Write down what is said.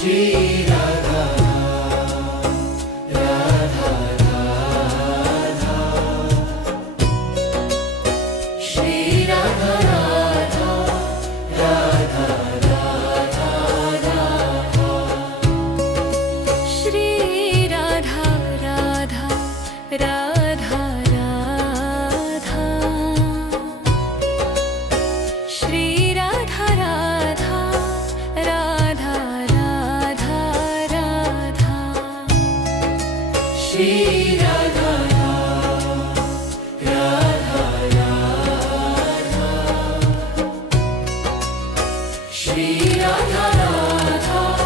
Shri Radha Radha Radha Shri Radha Radha Radha Radha Radha Shri Radha Radha Radha Radha Shri Radha Radha Radha Radha Radha Shri Radha Radha Radha Shri Radha Radha